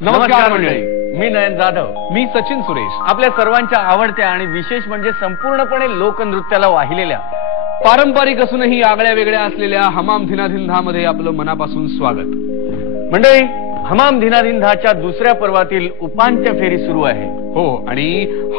नमस्कार मंडळी, मी नयन जाधव, मी सचिन सुरेश. आपल्या सर्वांच्या आवडत्या आणि विशेष म्हणजे संपूर्णपणे लोकनृत्याला वाहिलेल्या पारंपरिक असूनही आगळ्या वेगळ्या असलेल्या हमाम धिनाधिंधामध्ये आपलं मनापासून स्वागत. मंडळी, हमाम धिनाधिंधाच्या दुसऱ्या पर्वातील उपांत्य फेरी सुरू आहे. हो, आणि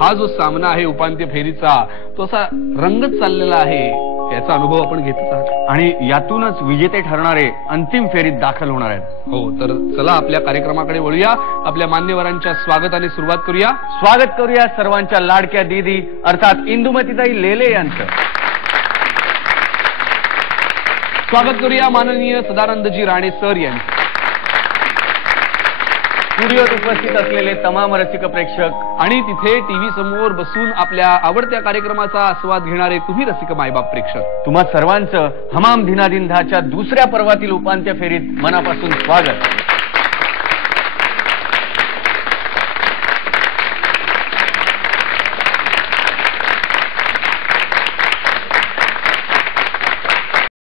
हा जो सामना आहे उपांत्य फेरीचा तो असा रंगत चाललेला आहे, याचा अनुभव आपण घेतच आहात. आणि यातूनच विजेते ठरणारे अंतिम फेरीत दाखल होणार आहेत. हो, तर चला आपल्या कार्यक्रमाकडे वळूया. आपल्या मान्यवरांच्या स्वागताने सुरुवात करूया. स्वागत करूया सर्वांच्या लाडक्या दीदी अर्थात इंदुमतीताई लेले यांचं. स्वागत करूया माननीय सदानंदजी राणे सर यांचं. स्टुडिओत उपस्थित असलेले तमाम रसिक प्रेक्षक आणि तिथे टीव्ही समोर बसून आपल्या आवडत्या कार्यक्रमाचा आस्वाद घेणारे तुम्ही रसिक मायबाप प्रेक्षक, तुम्हा सर्वांचं हमाम धिनाधिंधाच्या दुसऱ्या पर्वातील उपांत्य फेरीत मनापासून स्वागत.